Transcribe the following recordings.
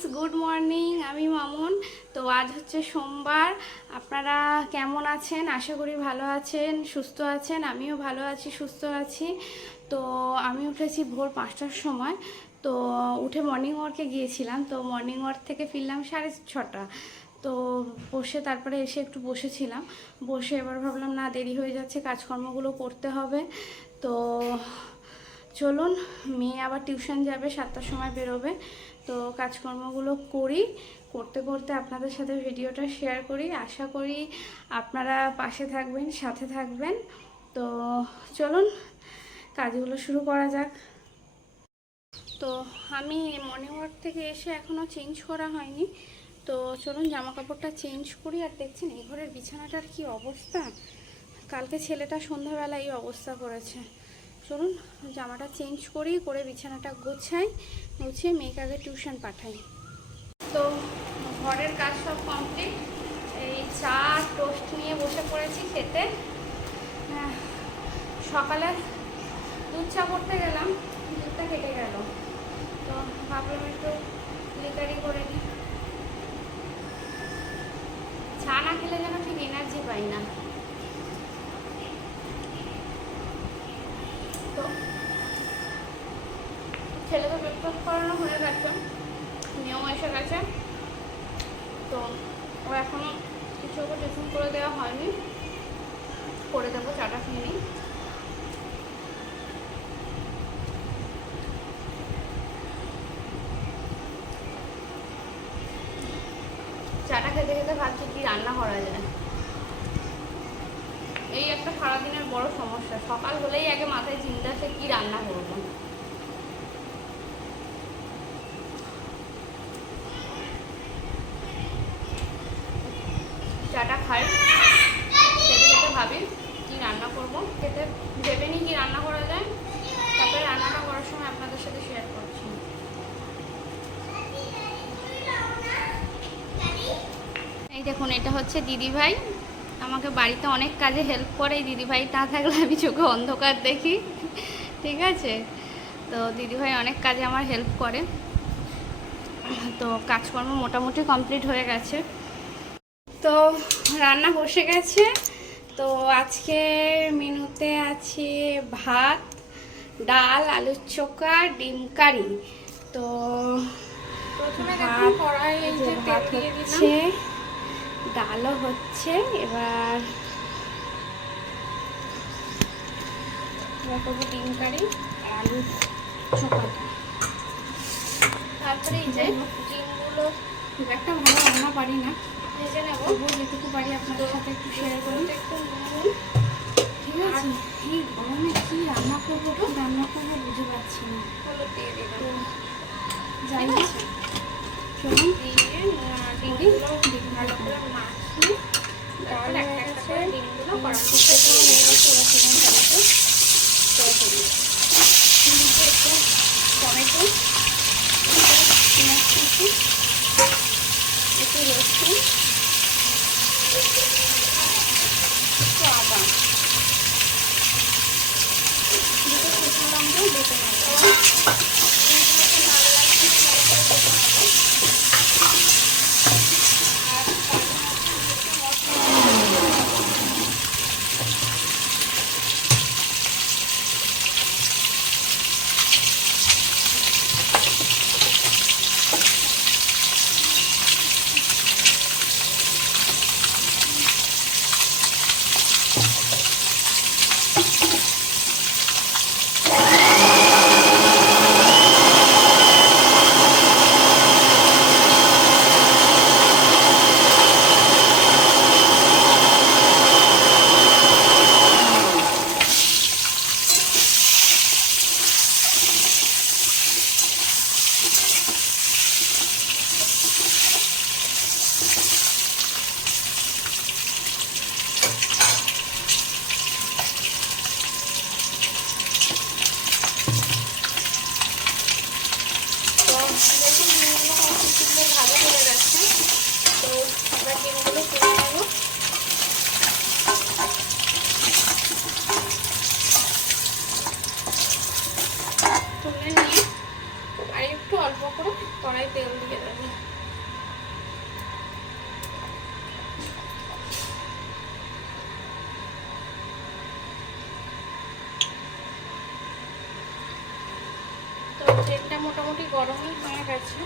Friends, good morning. আমি মামুন। তো আজ হচ্ছে সোমবার। আপনারা কেমন আছেন? আশা করি ভালো আছেন, সুস্থ আছেন। আমিও ভালো আছি, সুস্থ আছি। তো আমি উঠেছি ভোর 5টার সময়। তো উঠে মর্নিং ওয়ার্কে গিয়েছিলাম। তো মর্নিং ওয়ার্ক থেকে ফিরলাম 6:30। তো বসে তারপরে এসে একটু বসেছিলাম। বসে এবার ভাবলাম না, দেরি হয়ে যাচ্ছে, কাজকর্মগুলো করতে হবে। তো চলুন, মেয়ে আবার টিউশন যাবে, 7টার সময় বেরোবে। তো কাজকর্মগুলো করি, করতে করতে আপনাদের সাথে ভিডিওটা শেয়ার করি। আশা করি আপনারা পাশে থাকবেন, সাথে থাকবেন। তো চলুন কাজগুলো শুরু করা যাক। তো আমি মর্নিং ওয়াক থেকে এসে এখনও চেঞ্জ করা হয়নি। তো চলুন জামা কাপড়টা চেঞ্জ করি। আর দেখছেন এই ঘরের বিছানাটার কি অবস্থা, কালকে ছেলেটা সন্ধ্যাবেলা এই অবস্থা করেছে। চলুন জামাটা চেঞ্জ করি, করে বিছানাটা গুছিয়ে মেয়েকে আগে টিউশন পাঠাই। তো ঘরের কাজ সব কমপ্লিট। এই চা টোস্ট নিয়ে বসে পড়েছি খেতে। সকালে দুধ চা করতে গেলাম, দুধটা কেটে গেল। তো ভাবলাম একটু লিকারি করে নিই। চা না খেলে যেন ঠিক এনার্জি পাই না। তো ছেলেকে ব্রেকফাস্ট করানো হয়ে গেছে, মেয়েও এসে গেছে। তো ও এখনও কিছু ওকে টিফিন করে দেওয়া হয়নি, করে দেবো। চাটা খেয়ে নিই। চাটা খেতে খেতে ভাবছি কি রান্না করা যায়। এই একটা সারাদিনের বড় সমস্যা, সকাল হলেই আগে মাথায় চিন্তা আসে কি রান্না করবো। চাটা খাই, খেতে খেতে ভাবি কি রান্না করবো। খেতে ভেবে নিই কি রান্না করা যায়, তারপরে রান্নাটা করার সময় আপনাদের সাথে শেয়ার করছি। এই দেখুন, এটা হচ্ছে দিদিভাই, আমাকে বাড়িতে অনেক কাজে হেল্প করে। এই দিদিভাই না থাকলে আমি চোখে অন্ধকার দেখি, ঠিক আছে? তো দিদিভাই অনেক কাজে আমার হেল্প করে। তো কাজকর্ম মোটামুটি কমপ্লিট হয়ে গেছে। তো রান্না বসে গেছে। তো আজকে মেনুতে আছে ভাত, ডাল, আলুর চোখা, ডিম কারি। তো প্রথমে ভাত হচ্ছে, ডালও হচ্ছে। এবার করবো ডিম কারি আর আলুর চোখাটা। তারপরে এই যে ডিমগুলো খুব একটা ভালো রান্না পারি না, ভেজে নেবো। যেটুকু পারি আপনাদের সাথে একটু শেয়ার করি। একটু নুন, ঠিক আছে? এই গরমে কি রান্না করবো বুঝে পাচ্ছি না। হলুদ দিয়ে দিলাম, যাই আছে। চলুন দিয়ে ডিমগুলো ভালো করে মাখিয়ে তারপরে একটা একটা করে ডিমগুলো কড়াইতে হয়ে গেছে। একটু টমেটো, পেঁয়াজ কুচি, একটু রসুন, একটু আদা, দুটো শুকনো লঙ্কা বেটে নেব। তুলে নিয়ে আর একটু অল্প করে কড়াই তেল দিয়ে দেবো। মোটামুটি গরমই হয়ে গেছে।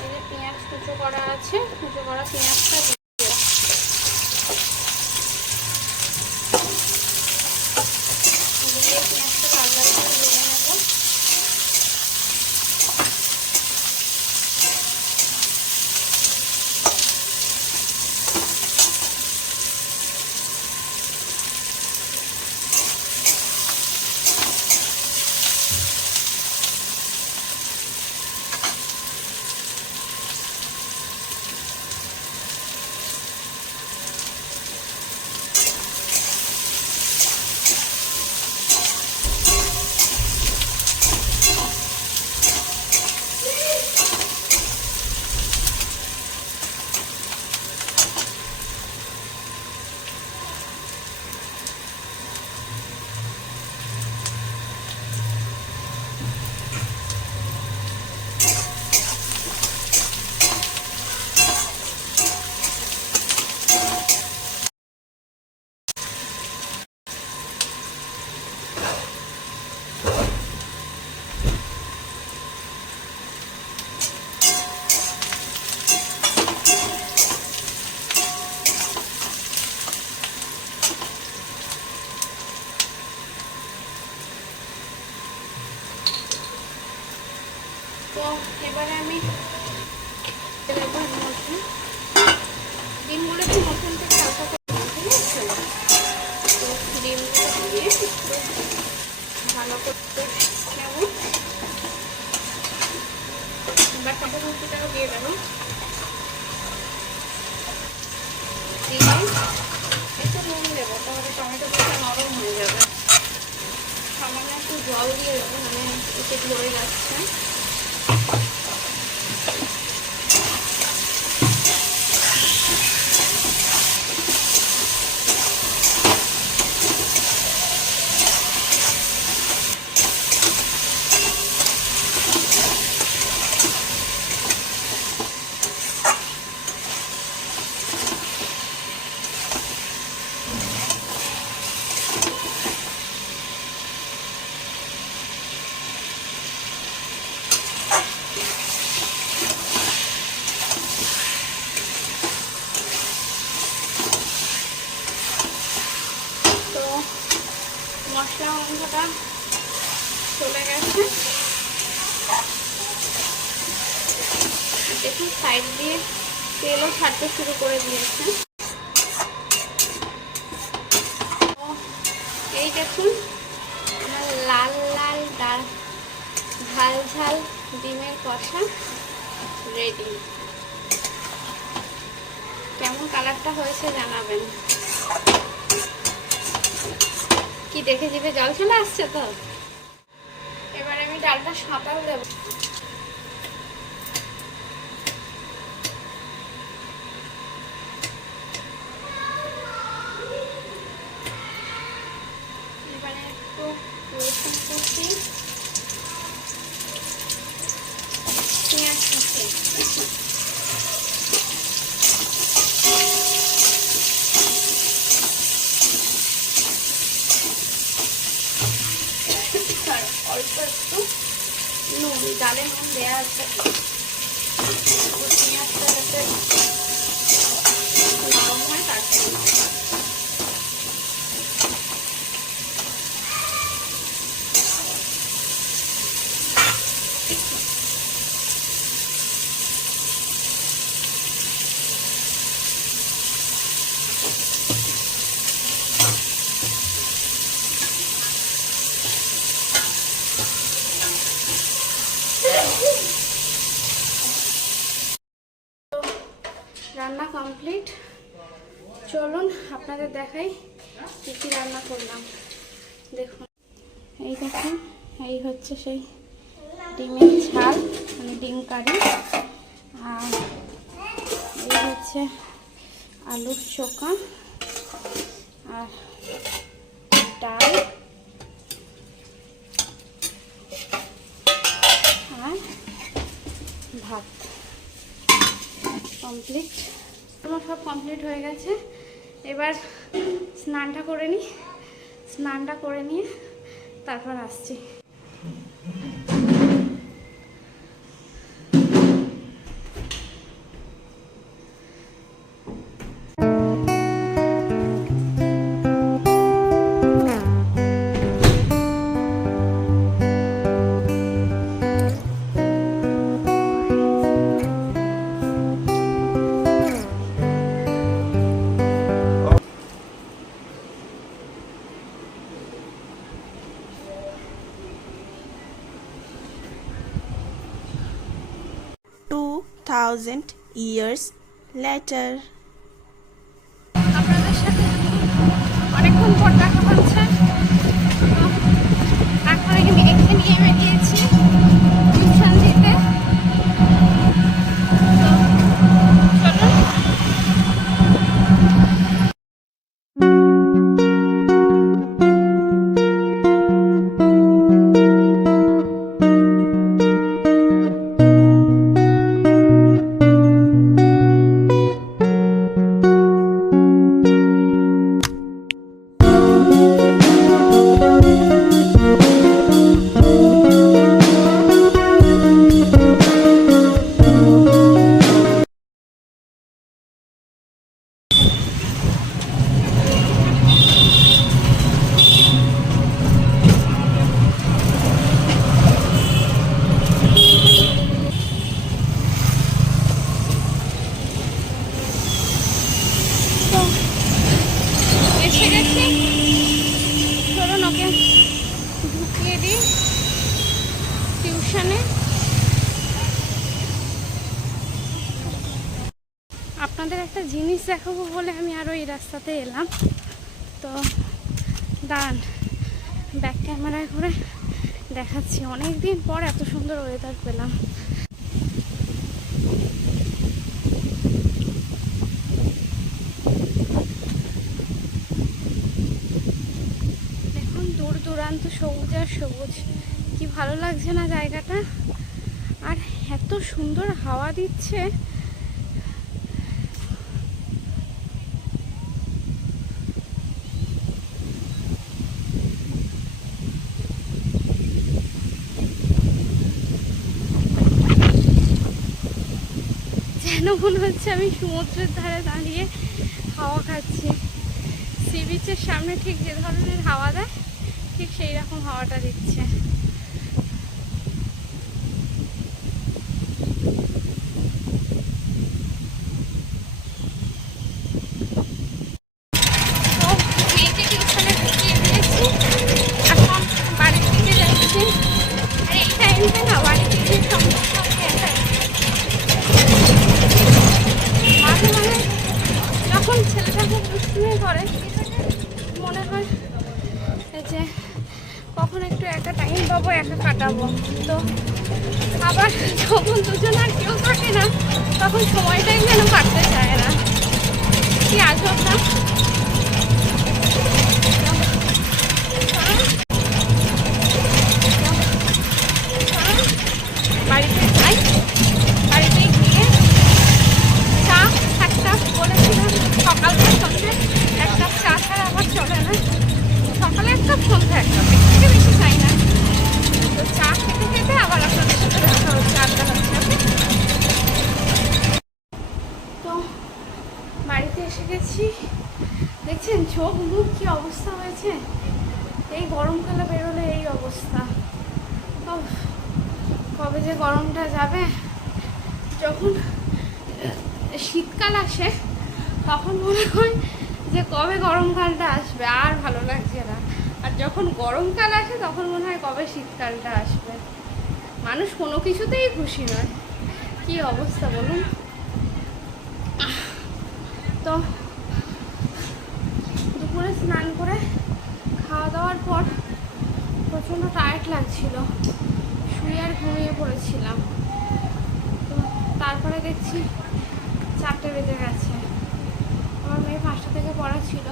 এই যে পেঁয়াজ কুচো করা আছে, কুচো করা পেঁয়াজটা দিয়ে পেঁয়াজটা লাল লাল করে ভেজে নেব। তো এবারে আমি ডিমগুলো একটু মধ্যম থেকে হালকা করে ঠিক আছে। তো ডিমগুলো দিয়ে ভালো করতে নেব। এবার টমেটোটাও দিয়ে দেবো, দিয়ে একটু নুন দেবো, তাহলে টমেটোটা নরম হয়ে যাবে। সামান্য একটু জল দিয়ে দেবো, মানে এতে ধরে যাচ্ছে। মশলা অংশটা চলে গেছে, দেখুন সাইড দিয়ে তেলও ছাড়তে শুরু করে দিয়েছে। এই দেখুন আমার লাল লাল ঝাল ঝাল ডিমের কষা রেডি। কেমন কালারটা হয়েছে জানাবেন। কি দেখে জিভে জল চলে আসছে তো। এবার আমি ডালটা সাঁতাল দেব। এবারে একটু রসুন কুচি, পেঁয়াজ কুচি, অল্প একটু নুন, ডালে নুন দেওয়া আছে। পেঁয়াজটা যাতে নরম হয় তার জন্য। রান্না কমপ্লিট। চলুন আপনাদের দেখাই কী কী রান্না করলাম। দেখুন, এই দেখুন, এই হচ্ছে সেই ডিমের ঝাল, মানে ডিম কারি। আর এই হচ্ছে আলুর চোখা আর ডাল আর ভাত। কমপ্লিট, আমার সব কমপ্লিট হয়ে গেছে। এবার স্নানটা করে নিই, স্নানটা করে নিয়ে তারপর আসছি। 2000 years later. আপনাদের সাথে অনেকক্ষণ পর দেখা হচ্ছে। তো এখন এই মেয়েকে নিয়ে বেরিয়েছি টিউশন দিতে। তো চলুন। এসে গেছি, চলুন ওকে ঢুকিয়ে দিই টিউশনে। আপনাদের একটা জিনিস দেখাবো বলে আমি আরও এই রাস্তাতে এলাম। তো দাঁড়ান, ব্যাক ক্যামেরায় করে দেখাচ্ছি। অনেক দিন পর এত সুন্দর ওয়েদার পেলাম। দেখুন দূর দূরান্ত সবুজ আর সবুজ, কি ভালো লাগছে না জায়গাটা। আর এত সুন্দর হাওয়া দিচ্ছে। যেন মনে হচ্ছে আমি সমুদ্রের ধারে দাঁড়িয়ে হাওয়া খাচ্ছি। সি বিচের সামনে ঠিক যে ধরনের হাওয়া দেয়, ঠিক সেই রকম হাওয়াটা দিচ্ছে। তো মেয়েকে টিউশনে ঢুকিয়ে দিয়েছি, এখন বাড়ির দিকে যাচ্ছি। আর এই টাইমটা না বাড়ি থেকে সমস্যা হয়ে যায়। মাঝে মাঝে যখন ছেলেটা খুব দুষ্টুমি করে মনে হয় যে কখন একটু একা টাইম পাবো, একা কাটাবো। তো আবার যখন দুজন আর কেউ থাকে না, তখন সময়টাই যেন কাটতে চায় না। কি আজব না? বাড়িতে যাই, বাড়িতে গিয়ে চা একটা বলেছিলাম, সকালটা সন্ধ্যে এক কাপ চা ছাড়া আবার চলে না। সকালে এক কাপ, সন্ধ্যে এক কাপ, এর থেকে বেশি চাই না। তো চা খেতে খেতে আবার আপনাদের সাথে দেখা হচ্ছে, আড্ডা হচ্ছে। তো বাড়িতে এসে গেছি। দেখছেন চোখ মুখ কি অবস্থা হয়েছে। এই গরমকালে বেরোলে এই অবস্থা। কবে যে গরমটা যাবে। যখন শীতকাল আসে তখন মনে হয় যে কবে গরমকালটা আসবে, আর ভালো লাগছে না। আর যখন গরমকাল আসে তখন মনে হয় কবে শীতকালটা আসবে। মানুষ কোনো কিছুতেই খুশি নয়। কি অবস্থা বলুন। তো দুপুরে স্নান করে খাওয়া দাওয়ার পর প্রচণ্ড টায়ার্ড লাগছিল, শুয়ে আর ঘুমিয়ে পড়েছিলাম। তো তারপরে দেখছি 4টে বেজে গেছে। আমার মেয়ে 5টা থেকে পড়া ছিল।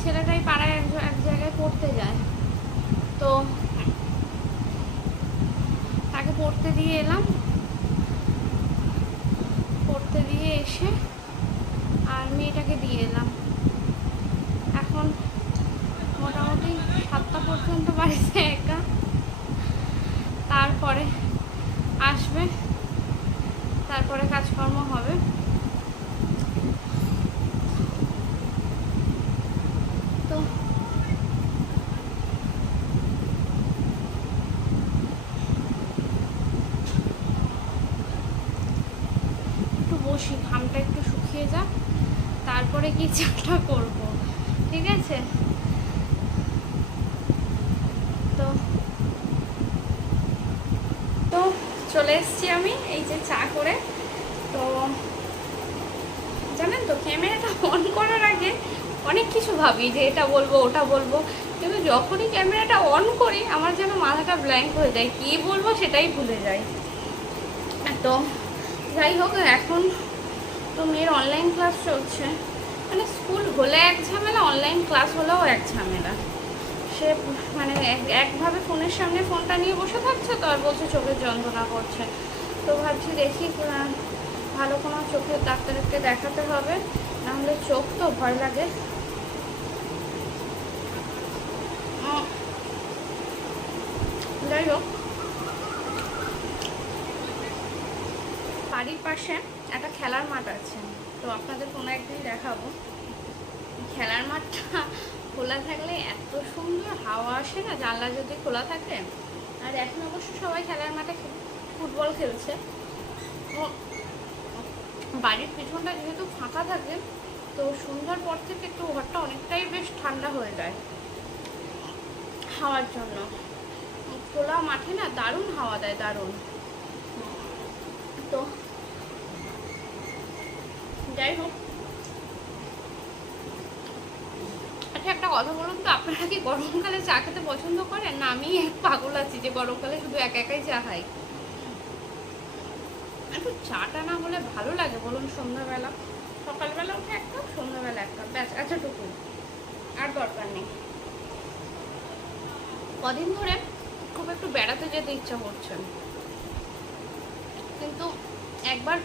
ছেলেটাই পাড়ায় এক জায়গায় পড়তে যায়, তো তাকে পড়তে দিয়ে এলাম। পড়তে দিয়ে এসে আর মেয়েটাকে দিয়ে এলাম। এখন মোটামুটি 7টা পর্যন্ত বাড়িতে একা, তারপরে আসবে, তারপরে কাজকর্ম হবে। তো একটু বসি, ঘামটা একটু শুকিয়ে যাক, তারপরে কি চাটা করবো, ঠিক আছে? তো তো চলে এসেছি আমি, এই যে চা করে ক্যামেরাটা অন করার আগে অনেক কিছু ভাবি যে এটা বলবো ওটা বলবো, কিন্তু যখনই ক্যামেরাটা অন করি আমার যেন মাথাটা ব্ল্যাঙ্ক হয়ে যায়, কী বলবো সেটাই ভুলে যাই। তো যাই হোক, এখন তো মেয়ের অনলাইন ক্লাস চলছে, মানে স্কুল হলে এক ঝামেলা, অনলাইন ক্লাস হলেও এক ঝামেলা। সে মানে একভাবে ফোনের সামনে ফোনটা নিয়ে বসে থাকছে, তো আর বলছে চোখের যন্ত্রণা করছে। তো ভাবছি দেখি ভালো কোনো চোখের ডাক্তারকে দেখাতে হবে, নাহলে চোখ তো ভয় লাগে। যাই হোক, বাড়ির পাশে একটা খেলার মাঠ আছে, তো আপনাদের কোনো একদিন দেখাবো। খেলার মাঠটা খোলা থাকলে এত সুন্দর হাওয়া আসে না, জানলা যদি খোলা থাকে। আর এখন অবশ্য সবাই খেলার মাঠে ফুটবল খেলছে। ও বাড়ির পিছনটা যেহেতু ফাঁকা থাকে, তো সন্ধ্যার পর থেকে একটু ঘরটা অনেকটাই বেশ ঠান্ডা হয়ে যায় হাওয়ার জন্য। খোলা মাঠে না দারুণ হাওয়া দেয়, দারুণ। তো যাই হোক, আচ্ছা একটা কথা বলুন তো, আপনারা কি গরমকালে চা খেতে পছন্দ করেন? না আমি এক পাগল আছি যে গরমকালে শুধু একাই চা খাই। একটু চাটা না হলে ভালো লাগে বলুন? সন্ধ্যাবেলা, সকালবেলা উঠে এক কাপ, সন্ধ্যাবেলা এক কাপ, ব্যাস এতটুকু, আর দরকার নেই। কদিন ধরে খুব একটু বেড়াতে যেতে ইচ্ছা করছে, কিন্তু একবার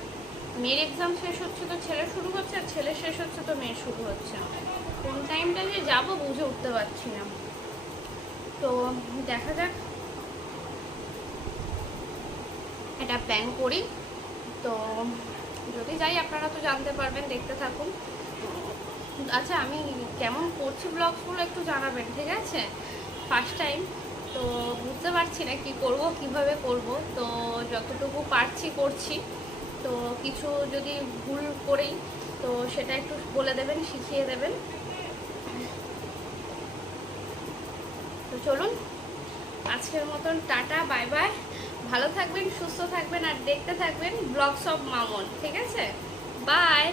মেয়ের এক্সাম শেষ হচ্ছে তো ছেলে শুরু হচ্ছে, আর ছেলে শেষ হচ্ছে তো মেয়ের শুরু হচ্ছে। কোন টাইমটা যে যাবো বুঝে উঠতে পারছি না। তো দেখা যাক, এটা প্ল্যান করি। তো যদি যাই আপনারা তো জানতে পারবেন, দেখতে থাকুন। আচ্ছা, আমি কেমন করছি ব্লগগুলো একটু জানাবেন, ঠিক আছে? ফার্স্ট টাইম তো বুঝতে পারছি না কি করব, কিভাবে করব। তো যতটুকু পারছি করছি। তো কিছু যদি ভুল করি তো সেটা একটু বলে দেবেন, শিখিয়ে দেবেন। তো চলুন, আজকের মতন টাটা, বাই বাই। ভালো থাকবেন, সুস্থ থাকবেন, আর দেখতে থাকবেন ব্লগস অফ মামন, ঠিক আছে? বাই।